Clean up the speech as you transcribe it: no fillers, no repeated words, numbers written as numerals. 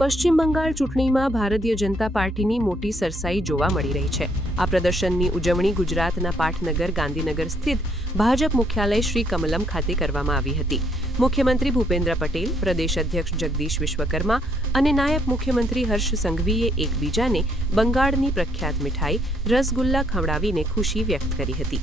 પશ્ચિમ બંગાળ ચૂંટણીમાં ભારતીય જનતા પાર્ટીની મોટી સરસાઈ જોવા મળી રહી છે। આ પ્રદર્શનની ઉજવણી ગુજરાતના પાટનગર ગાંધીનગર સ્થિત ભાજપ મુખ્યાલય શ્રી કમલમ ખાતે કરવામાં આવી હતી। મુખ્યમંત્રી ભૂપેન્દ્ર પટેલ, પ્રદેશ અધ્યક્ષ જગદીશ વિશ્વકર્મા અને નાયબ મુખ્યમંત્રી હર્ષ સંઘવીએ એકબીજાને બંગાળની પ્રખ્યાત મીઠાઈ રસગુલ્લા ખવડાવીને ખુશી વ્યક્ત કરી હતી।